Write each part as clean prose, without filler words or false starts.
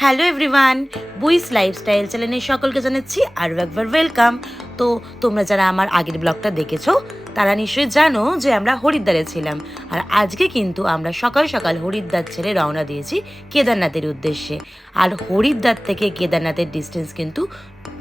Hello everyone, বুইস lifestyle চ্যানেলে সকলকে জানাচ্ছি আরও একবার ওয়েলকাম। তো তোমরা যারা আমার আগের ব্লগটা দেখেছো তারা নিশ্চয়ই জানো যে আমরা হরিদ্বারে ছিলাম, আর আজকে কিন্তু আমরা সকাল সকাল হরিদ্বার ছেড়ে রওনা দিয়েছি কেদারনাথের উদ্দেশ্যে। আর হরিদ্বার থেকে কেদারনাথের ডিস্টেন্স কিন্তু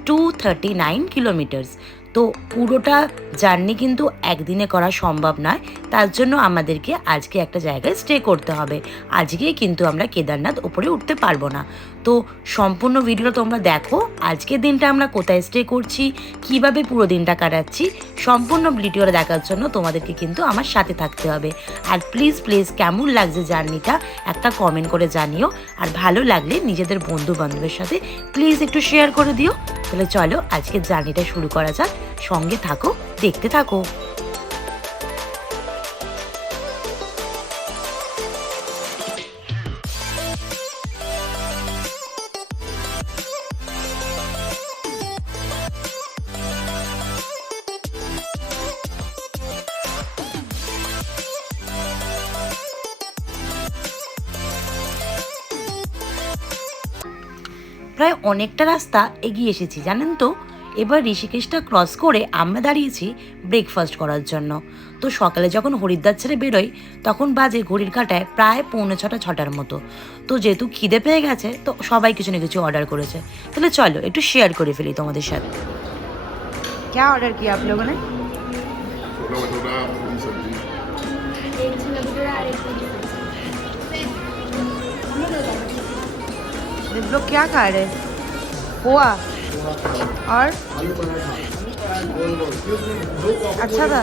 239 কিলোমিটার্স। তো পুরোটা জার্নি কিন্তু একদিনে করা সম্ভব নয়, তার জন্য আমাদেরকে আজকে একটা জায়গায় স্টে করতে হবে। আজকেই কিন্তু আমরা কেদারনাথ ওপরে উঠতে পারবো না। তো সম্পূর্ণ ভিডিওটা তোমরা দেখো, আজকের দিনটা আমরা কোথায় স্টে করছি, কিভাবে পুরো দিনটা কাটাচ্ছি, সম্পূর্ণ ভিডিওটা দেখার জন্য তোমাদেরকে কিন্তু আমার সাথে থাকতে হবে। আর প্লিজ প্লিজ কেমন লাগছে জার্নিটা একটা কমেন্ট করে জানিও, আর ভালো লাগলে নিজেদের বন্ধু বান্ধবের সাথে প্লিজ একটু শেয়ার করে দিও। তাহলে চলো আজকের জার্নিটা শুরু করা যাক, সঙ্গে থাকো, দেখতে থাকো। প্রায় অনেকটা রাস্তা এগিয়ে এসেছি জানেন তো। এবার ঋষিকেশটা ক্রস করে আমরা দাঁড়িয়েছি ব্রেকফাস্ট করার জন্য। তো সকালে যখন হরিদ্বার ছেড়ে বেরোই তখন বাজে ঘড়ির কাঁটায় প্রায় 6:45-6টার মতো। তো যেহেতু খিদে পেয়ে গেছে তো সবাই কিছু না কিছু অর্ডার করেছে। তাহলে চলো একটু শেয়ার করে ফেলি তোমাদের সাথে। क्या ऑर्डर किया आप लोगों ने? छोला भटूरा पूरी सब्जी। एक छोला भटूरा और एक पूरी आप लोग क्या खा रहे हैं? पोहा और अच्छा था।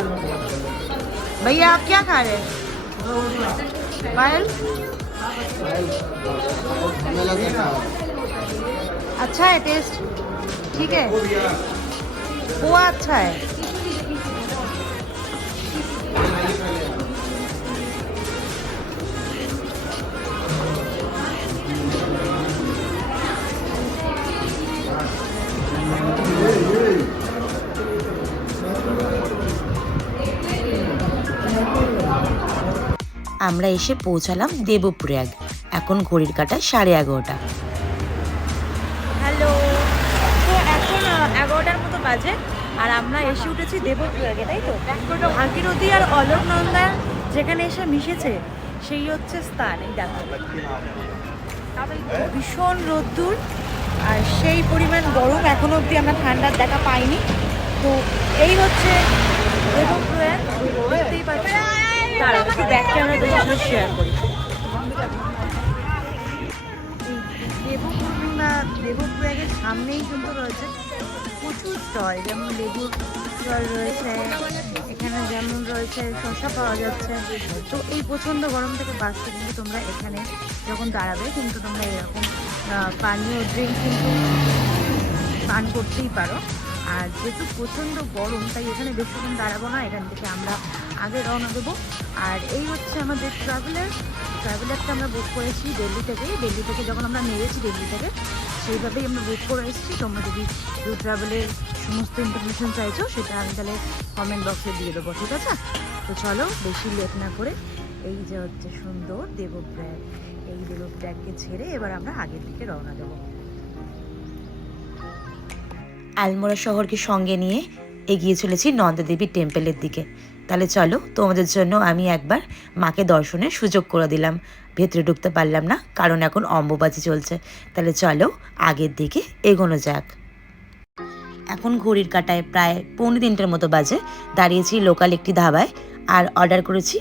भैया आप क्या खा रहे हैं? पायल अच्छा है टेस्ट? ठीक है, पोहा अच्छा है। আমরা এসে পৌঁছালাম দেবপ্রয়াগ। এখন ঘড়ির কাঁটায় 11:30। হ্যালো, তো এখন 11টার মতো বাজে আর আমরা এসে উঠেছি দেবপ্রয়াগে, তাই তো? ভাগীরথী আর অলোকনন্দা যেখানে এসে মিশেছে সেই হচ্ছে স্থান। এই দেখো ভীষণ রোদ্দুর আর সেই পরিমাণ গরম, এখনো অবধি আমরা ঠান্ডার দেখা পাইনি। তো এই হচ্ছে দেবপ্রয়াগ, দেখতেই পাচ্ছি। তার একটু ব্যাক ক্যামেরা তোমার শেয়ার করি। দেবপ্রয়াগের সামনেই কিন্তু রয়েছে প্রচুর স্টল, যেমন লেবুর স্টল রয়েছে, এখানে যেমন রয়েছে শসা পাওয়া যাচ্ছে। তো এই প্রচণ্ড গরম থেকে বাঁচতে কিন্তু তোমরা এখানে যখন দাঁড়াবে কিন্তু তোমরা এরকম পানীয় ড্রিঙ্ক কিন্তু পান করতেই পারো। আর যেহেতু প্রচণ্ড গরম তাই এখানে বেশিক্ষণ দাঁড়াবো না, এখান থেকে আমরা আগে রওনা দেবো। আর এই হচ্ছে আমাদের ট্রাভেলারটা আমরা বুক করেছি দিল্লি থেকে যখন আমরা নেমেছি দিল্লি থেকে সেইভাবেই আমরা বুক করে এসেছি। তোমরা যদি ট্রাভেলের সমস্ত ইনফরমেশন চাইছো সেটা আমি তাহলে কমেন্ট বক্সে দিয়ে দেবো, ঠিক আছে? তো চলো বেশি লেট না করে, এই যে হচ্ছে সুন্দর দেবপ্রয়াগ, এই দেবপ্রয়াগকে ছেড়ে এবার আমরা আগের দিকে রওনা দেবো। আলমোড়া শহরকে সঙ্গে নিয়ে এগিয়ে চলেছি নন্দাদেবী টেম্পলের দিকে। তাহলে চলো তোমাদের জন্য আমি একবার মাকে দর্শনের সুযোগ করে দিলাম। ভেতরে ঢুকতে পারলাম না কারণ এখন অম্বুবাচী চলছে। তাহলে চলো আগের দিকে এগোনো যাক। এখন ঘড়ির কাঁটায় প্রায় 2:45 মতো বাজে। দাঁড়িয়েছি লোকাল একটি ধাবায় আর অর্ডার করেছি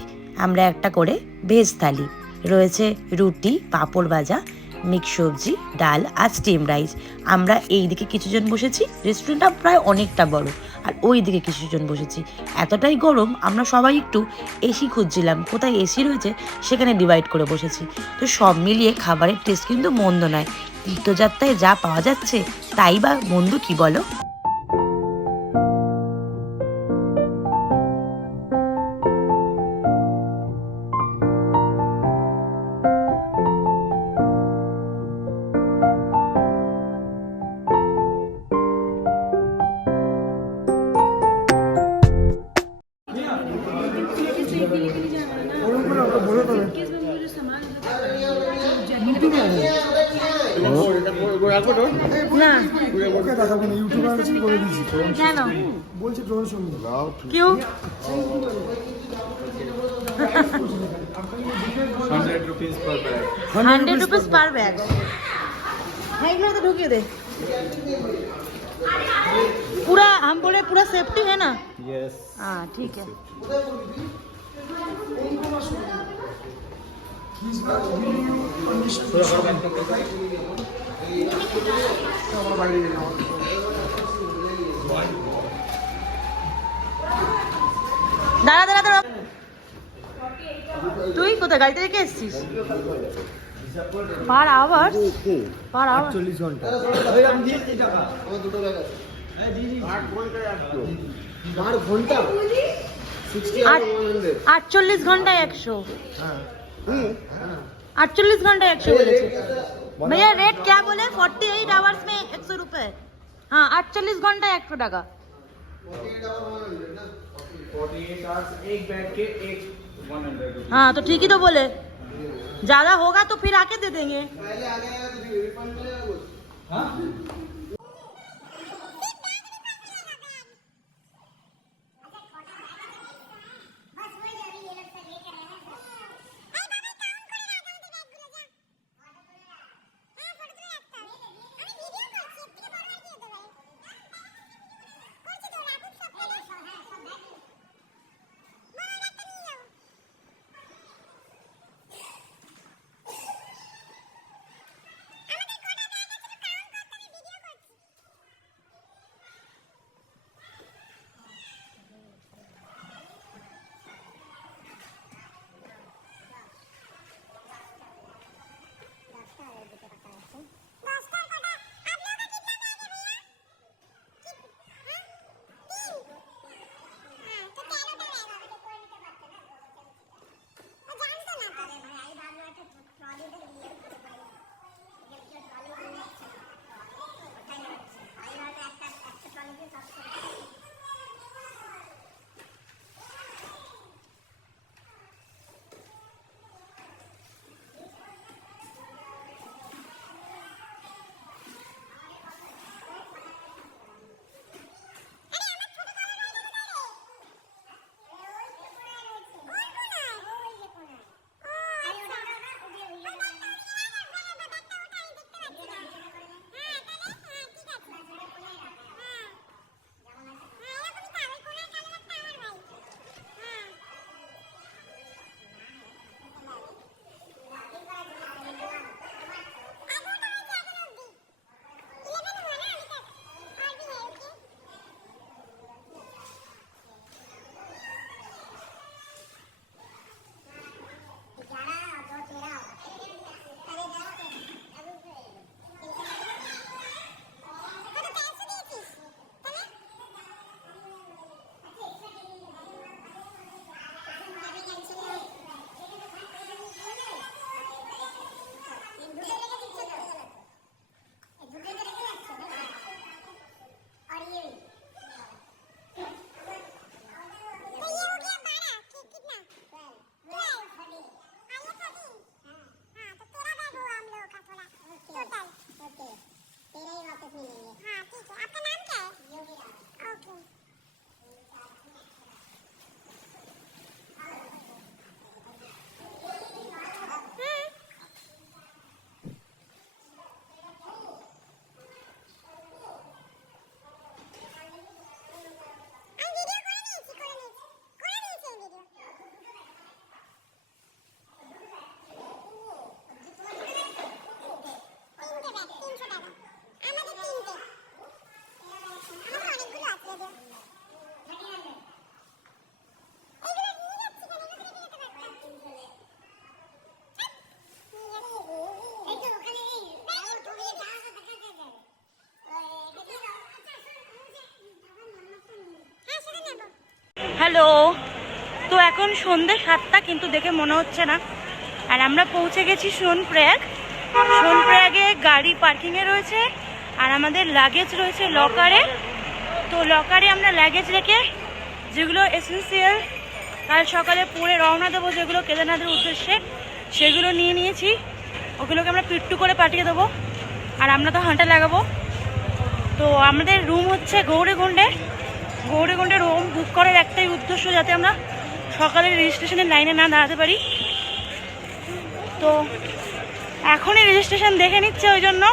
আমরা একটা করে ভেজ থালি। রয়েছে রুটি, পাঁপড় ভাজা, মিক্স সবজি, ডাল আর স্টিম রাইস। আমরা এই দিকে কিছুজন বসেছি, রেস্টুরেন্টটা প্রায় অনেকটা বড়, আর ওই দিকে কিছুজন বসেছি। এতটাই গরম আমরা সবাই একটু এসি খুঁজছিলাম, কোথায় এসি রয়েছে সেখানে ডিভাইড করে বসেছি। তো সব মিলিয়ে খাবারের টেস্ট কিন্তু মন্দ নয়। তীর্থযাত্রায় যা পাওয়া যাচ্ছে তাই বা মন্দ কি বলো? না ওকে দেখাবো না, ইউটিউবার করে দিয়েছি। কেন বলছি প্রমোশন নাও ঠিক কিউ 100 rupees per bag. 100 rupees per bag भाई में तो ढूंढिए दे पूरा हम बोले पूरा सेफ्टी है ना Yes. हाँ ठीक है দাঁড়া দাঁড়া দাঁড়া তুই কোথায় গাড়িতে রেখে এসেছিস পার আওয়ার পার আওয়ার 40 ঘন্টা। আর ঘন্টা 48 घंटा 100 48 घंटा 100 बोले भैया रेट क्या बोले 48 आवर्स में 100 रुपए हाँ 48 घंटा 100 টাকা 48 hours एक बैग के एक 100 rupees. हाँ तो ठीक ही तो बोले ज्यादा होगा तो फिर आके दे देंगे হ্যালো তো এখন সন্ধ্যে 7টা কিন্তু দেখে মনে হচ্ছে না আর আমরা পৌঁছে গেছি সোনপ্রয়াগে গাড়ি পার্কিংয়ে রয়েছে আর আমাদের লাগেজ রয়েছে লকারে তো লকারে আমরা লাগেজ রেখে যেগুলো এসেন্সিয়াল কাল সকালে পরে রওনা দেবো যেগুলো কেদারনাথের উদ্দেশ্যে সেগুলো নিয়ে নিয়েছি ওগুলোকে আমরা পিট্টু করে পাঠিয়ে দেবো আর আমরা তো হাঁটা লাগাবো। তো আমাদের রুম হচ্ছে গৌরীকুণ্ডে। গৌরীকুণ্ডে রুম বুক করার একটাই উদ্দেশ্য, যাতে আমরা সকালে রেজিস্ট্রেশনের লাইনে না দাঁড়াতে পারি। তো এখনই রেজিস্ট্রেশন দেখে নিচ্ছে, ওই জন্য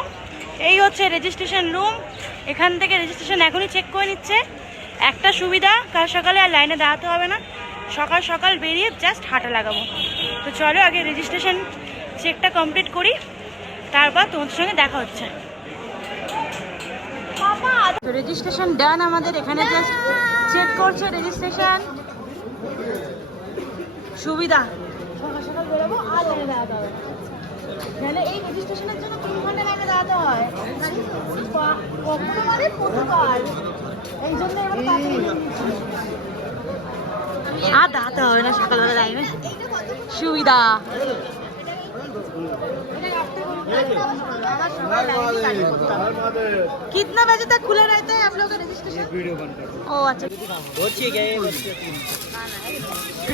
এই হচ্ছে রেজিস্ট্রেশন রুম। এখান থেকে রেজিস্ট্রেশন এখনই চেক করে নিচ্ছে। একটা সুবিধা, কাল সকালে আর লাইনে দাঁড়াতে হবে না, সকাল সকাল বেরিয়ে জাস্ট হাঁটা লাগাবো। তো চলো আগে রেজিস্ট্রেশন চেকটা কমপ্লিট করি, তারপর তোমাদের সঙ্গে দেখা হচ্ছে। তো রেজিস্ট্রেশন ডান আমাদের, এখানে জাস্ট চেক করছে রেজিস্ট্রেশন। সুবিধা সকাল সকাল বেরোবো আর লাইনে দাঁড়াতে হবে, নাহলে এই রেজিস্ট্রেশনের জন্য 3 ঘন্টা লাইনে দাঁড়াতে হয়। কখনো মানে প্রথমবার, এই জন্য আর দাঁড়াতে হবে না সকালবেলা লাইনে, সুবিধা। कितना बजे तक खुले रहते हैं आप लोग का रजिस्ट्रेशन? ও আচ্ছা,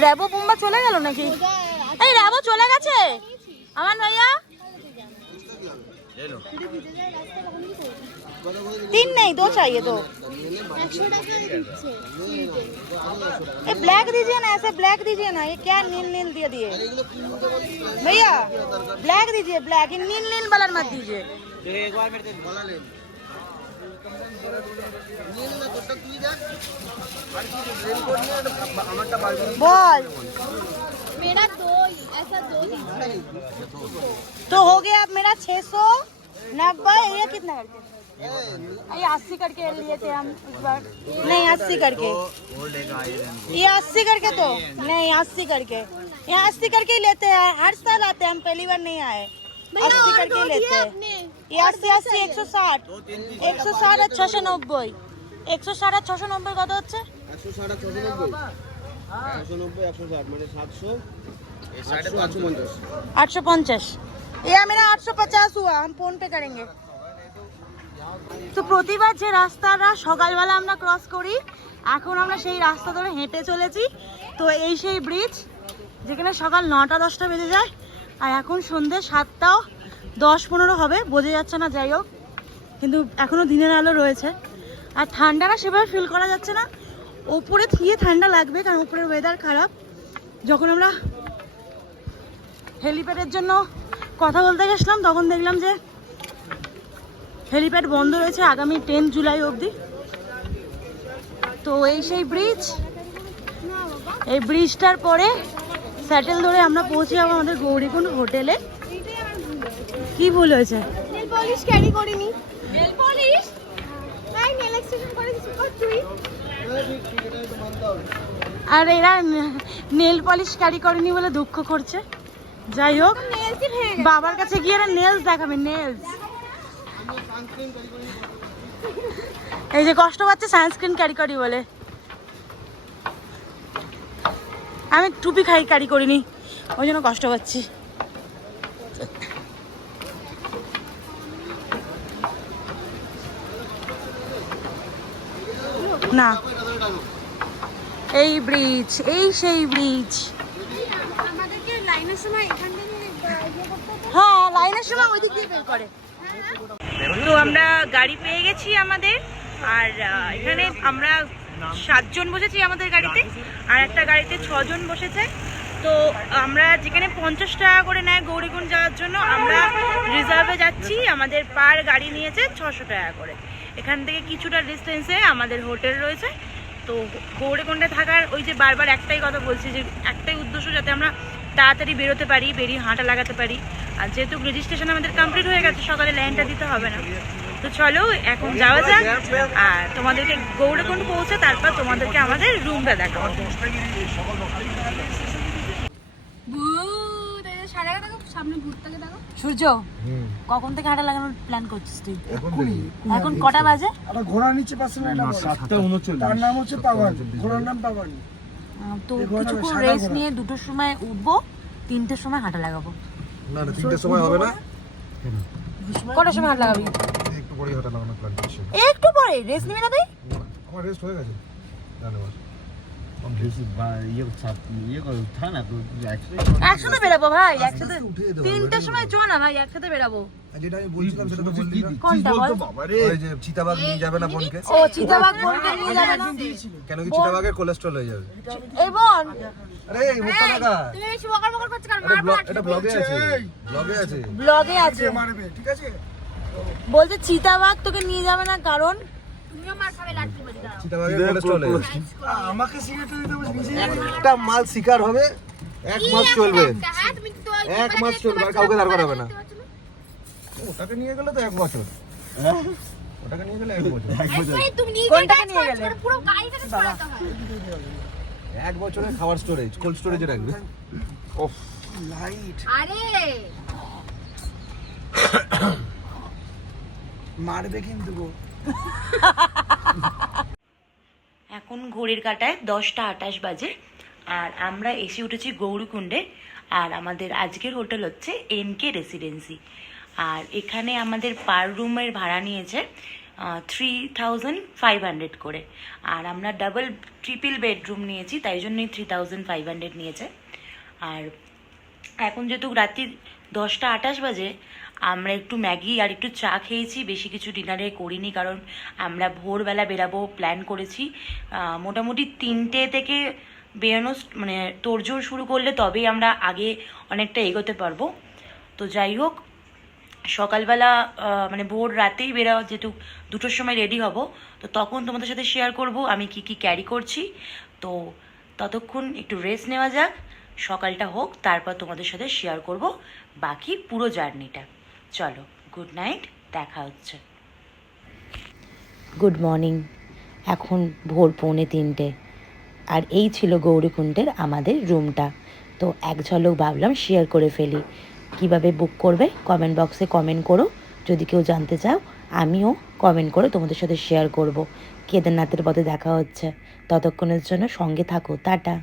র্যাবো বোম্বা চলে গেল নাকি? এই র্যাবো চলে গেছে আমার ভাইয়া। 3 नहीं 2 चाहिए, 2 ये ब्लैक दीजिए ना, ऐसे ब्लैक दीजिए ना। ये क्या नील नील दिए भैया, ब्लैक दीजिए, ब्लैक। ये नील नील वाला मत दीजिए। बोल मेरा 2 ऐसा 2 दीजिए। तो हो गया अब मेरा 690। ये कितना करके? ये 80 करके लिए थे हम इस बार। नहीं 80 करके, ये 80 करके, तो नहीं 80 करके, यहाँ 80 करके ही लेते हैं। हर साल आते हैं हम, पहली बार नहीं आए। 80 करके ही लेते हैं। ये 80 80 160 160 আর 690। 160 আর 690 কত হচ্ছে? 850। ये मेरा 850 हुआ, हम फोन पे करेंगे। তো প্রতিবার যে রাস্তাটা সকালবেলা আমরা ক্রস করি, এখন আমরা সেই রাস্তা ধরে হেঁটে চলেছি। তো এই সেই ব্রিজ, যেখানে সকাল 9টা 10টা বেজে যায়, আর এখন সন্ধ্যে 7টাও 10-15 হবে, বোঝা যাচ্ছে না। যাই হোক, কিন্তু এখনও দিনের আলো রয়েছে, আর ঠান্ডাটা সেভাবে ফিল করা যাচ্ছে না। ওপরে গিয়ে ঠান্ডা লাগবে, কারণ উপরের ওয়েদার খারাপ। যখন আমরা হেলিপ্যাডের জন্য কথা বলতে গেছিলাম, তখন দেখলাম যে হেলিপ্যাড বন্ধ রয়েছে আগামী 10 জুলাই অবধি। তো এই সেই ব্রিজ, এই ব্রিজটার পরে স্যাটেল ধরে আমরা পৌঁছে যাবো আমাদের গৌরীকুণ্ড হোটেলে। কি ভুল হয়েছে? নেল পলিশ ক্যারি করিনি। নেল পলিশ নাই, নেল এক্সটেনশন করে দিছি তুই। আর এরা নেল পলিশ ক্যারি করেনি বলে দুঃখ করছে। যাই হোক, বাবার কাছে গিয়ে এরা নেলস দেখাবে, নেলস। এই যে কষ্ট পাচ্ছে সানস্ক্রিন ক্যারি করি বলে। আমি টুপি ক্যারি করিনি, ওই জন্য কষ্ট পাচ্ছি। না, এই ব্রিজ, এই সেই ব্রিজ। আমাদেরকে লাইনের সময় এখান থেকে হ্যাঁ, লাইনের সময় ওই দিক দিয়ে বের করে। তো আমরা গাড়ি পেয়ে গেছি আমাদের, আর এখানে আমরা 7 জন বসেছি আমাদের গাড়িতে, আর একটা গাড়িতে 6 জন বসেছে। তো আমরা যেখানে 50 টাকা করে নেয় গৌরীকুণ্ড যাওয়ার জন্য, আমরা রিজার্ভে যাচ্ছি। আমাদের পার গাড়ি নিয়েছে 600 টাকা করে। এখান থেকে কিছুটা ডিস্টেন্সে আমাদের হোটেল রয়েছে। তো গৌরীকুণ্ডে থাকার ওই যে বারবার একটাই কথা বলছি, যে একটাই উদ্দেশ্য, যাতে আমরা তাড়াতাড়ি বেরোতে পারি, বেরিয়ে হাঁটা লাগাতে পারি। আর যেহেতু রেজিস্ট্রেশন আমাদের কমপ্লিট হয়ে গেছে, সকালে লাইনটা দিতে হবে না। তো চলো এখন যাওয়া যাক, আর তোমাদেরকে গৌরীকুণ্ড পৌঁছে তারপর তোমাদেরকে আমাদের রুমটা দেখাবো। সামনে ভূতটাকে দেখো। সূর্য, কখন থেকে হাঁটা লাগানোর প্ল্যান করছিস তুই? এখন কটা বাজে? একটা ঘোড়া নিচে পাশে না, এটা 7:39। তার নাম হচ্ছে পাওয়ার, ঘোড়ার নাম পাওয়ার। তো কিছুক্ষণ রেস্ট নিয়ে 2টোর সময় উঠবো, 3টের সময় হাঁটা লাগাবো। না 3টের সময় হবে না। কটার সময় হাঁটা লাগাবি? একটু পরে হাঁটা লাগানোর প্ল্যান করছি। একটু পরে রেস্ট নিবি না তুই? আমার রেস্ট হয়ে গেছে, ধন্যবাদ। একসাথে বেরাবো ভাই, একসাথে আস্তে উঠে যেতে হবে, 3টার সময় চো না ভাই, একসাথে বেরাবো। আর যেটা আমি বলছিলাম সেটা তো বললি না। কোনটা বল? ওই যে চিতাবাঘ নিয়ে যাবে না বোনকে। ও চিতাবাঘ বলতে নিয়ে যাবে না কেন কি চিতাবাঘের কোলেস্ট্রল হয়ে যাবে? এই বোন। আরে এই মুখটা দেখা। তুমি বেশি বকর বকর করছো কারণ এটা ব্লগে আছে। ব্লগে আছে। ব্লগে আছে, মারবে ঠিক আছে বলছে চিতাবাঘ তোকে নিয়ে যাবে না কারণ তুমিও মার খাবে লাঠি মারি দাও চিতাবাঘের কোলেস্ট্রল হয়ে যাবে। আমাকে সিগারেটটা দিতে হবে নিজে একটা মাল শিকার হবে, 1 মাস চলবে। হ্যাঁ তুমি তো 1 মাস চলবে, আর কাউকে দাঁড় করাবে না। ওটাকে নিয়ে গেলে তো 1 বছর। ওটাকে নিয়ে গেলে 1 বছর। এই তুমি নিজে কোনটাকে নিয়ে গেলে? পুরো গাড়িটাকে ছড়াতে হয় 1 বছরের খাবার স্টোরেজ, কোল্ড স্টোরেজে রাখবে। ওফ, লাইট আরে মারবে কিন্তু গো এখন ঘড়ির কাঁটায় 10টা 28 বাজে, আর আমরা এসে উঠেছি গৌরীকুণ্ডে। আর আমাদের আজকের হোটেল হচ্ছে NK রেসিডেন্সি। আর এখানে আমাদের পার রুমের ভাড়া নিয়েছে 3500 করে। আর আমরা ডাবল ট্রিপল বেডরুম নিয়েছি, তাই জন্যই 3500 নিয়েছে। আর এখন যেহেতু রাত্রি 10টা 28 বাজে, আমরা একটু ম্যাগি আর একটু চা খেয়েছি, বেশি কিছু ডিনারে করিনি, কারণ আমরা ভোরবেলা বেরাবো প্ল্যান করেছি। মোটামুটি 3টে থেকে বেরোনো মানে তোড়জোড় শুরু করলে তবেই আমরা আগে অনেকটা এগোতে পারবো। তো যাই হোক, সকালবেলা মানে ভোর রাতেই বেরোও, যেহেতু 2টোর সময় রেডি হব, তো তখন তোমাদের সাথে শেয়ার করব আমি কি কি ক্যারি করছি। তো ততক্ষণ একটু রেস্ট নেওয়া যাক, সকালটা হোক, তারপর তোমাদের সাথে শেয়ার করব বাকি পুরো জার্নিটা। চলো, গুড নাইট, দেখা হচ্ছে। গুড মর্নিং, এখন ভোর 2:45, আর এই ছিল গৌরীকুণ্ডের আমাদের রুমটা। তো এক ঝলক ভাবলাম শেয়ার করে ফেলি। কিভাবে বুক করবে কমেন্ট বক্সে কমেন্ট করো, যদি কেউ জানতে চাও আমিও কমেন্ট করে তোমাদের সাথে শেয়ার করব। কেদারনাথের পথে দেখা হচ্ছে, ততক্ষণের জন্য সঙ্গে থাকো, টাটা।